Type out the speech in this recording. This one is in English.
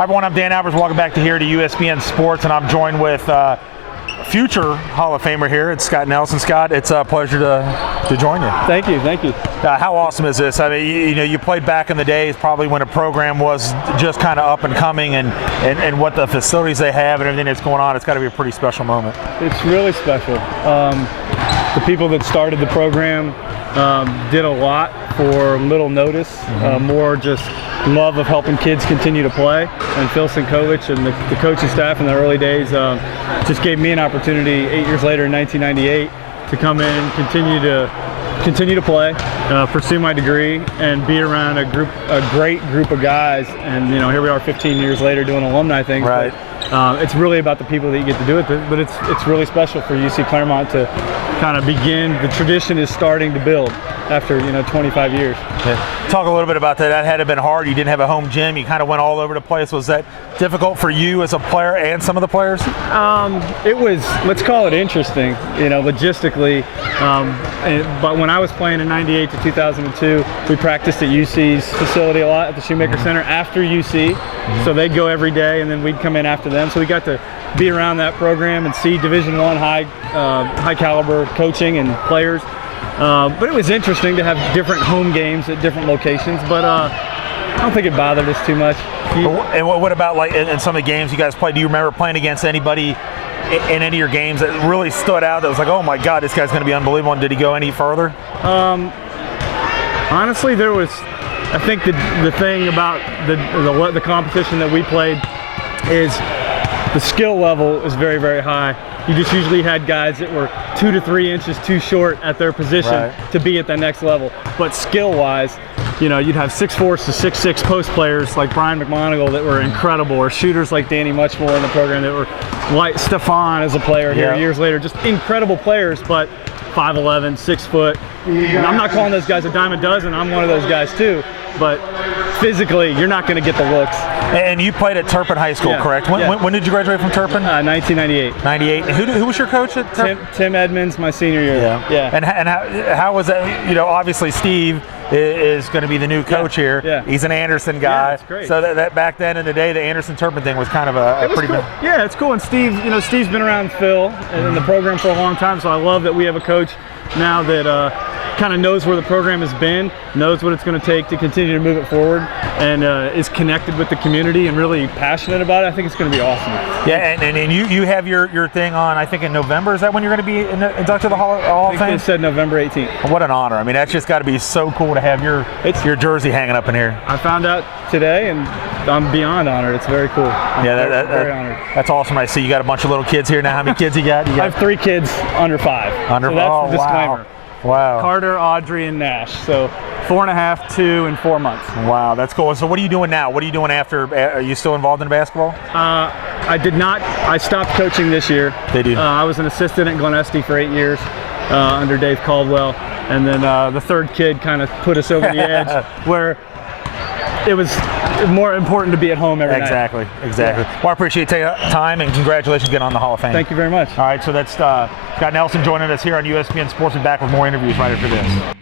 Hi everyone, I'm Dan Albers. Welcome back to USBN Sports, and I'm joined with future Hall of Famer here. It's Scott Nelson. Scott, it's a pleasure to join you. Thank you, thank you. How awesome is this? I mean, you played back in the days, probably when a program was just kind of up and coming, and what the facilities they have and everything that's going on. It's got to be a pretty special moment. It's really special. The people that started the program did a lot for little notice, more just love of helping kids continue to play. And Phil Sinkovich and the coaching staff in the early days just gave me an opportunity 8 years later in 1998 to come in, continue to play, pursue my degree, and be around a great group of guys. And here we are 15 years later doing alumni things. Right. But, it's really about the people that you get to do it, but it's really special for UC Clermont to kind of begin. The tradition is starting to build after 25 years. Yeah. Talk a little bit about that. That had to have been hard. You didn't have a home gym. You kind of went all over the place. Was that difficult for you as a player and some of the players? It was, let's call it interesting, logistically. But when I was playing in '98 to 2002, we practiced at UC's facility a lot at the Shoemaker Center after UC. So they'd go every day, and then we'd come in after them. So we got to be around that program and see Division I high caliber coaching and players. But it was interesting to have different home games at different locations, but I don't think it bothered us too much. And what about like in some of the games you guys played? Do you remember playing against anybody in any of your games that really stood out that was like, oh my God, this guy's going to be unbelievable? And did he go any further? Honestly, there was, I think the thing about the competition that we played is the skill level is very, very high. You just usually had guys that were 2 to 3 inches too short at their position to be at the next level. But skill-wise, you'd have 6'4" to 6'6" post players like Brian McMonigal that were incredible, or shooters like Danny Muchmore in the program that were like Stefan as a player here years later. Just incredible players, but 5'11", 6 foot. And I'm not calling those guys a dime a dozen. I'm one of those guys too. But physically, you're not going to get the looks. And you played at Turpin High School, correct? When did you graduate from Turpin? 1998. 98. And who was your coach at Turpin? Tim Edmonds, my senior year. Yeah. And how was that? Obviously Steve is going to be the new coach here. Yeah. He's an Anderson guy. Yeah, that's great. So that back then in the day, the Anderson Turpin thing was kind of a pretty cool. good. Yeah, it's cool. And Steve, Steve's been around Phil and in the program for a long time. So I love that we have a coach now that kind of knows where the program has been, knows what it's going to take to continue to move it forward, and is connected with the community and really passionate about it. I think it's going to be awesome. Yeah, and you have your thing on, I think in November. Is that when you're going to be inducted to the Hall of Fame? I think they said November 18th. What an honor. I mean, that's just got to be so cool to have your jersey hanging up in here. I found out today, and I'm beyond honored. It's very cool. I'm very honored. That's awesome. I see you got a bunch of little kids here now. How many kids you got? I have 3 kids under 5. Under 5. So that's the disclaimer. Wow. Carter, Audrey, and Nash. So 4.5, 2, and 4 months. Wow, that's cool. So what are you doing now? What are you doing after? Are you still involved in basketball? I did not. I stopped coaching this year. They do. I was an assistant at Glen Estee for 8 years under Dave Caldwell. And then the third kid kind of put us over the edge where it was more important to be at home every night. Exactly. Yeah. Well, I appreciate you taking time, and congratulations getting on the Hall of Fame. Thank you very much. All right, so that's Scott Nelson joining us here on USBN Sports, and back with more interviews right after this.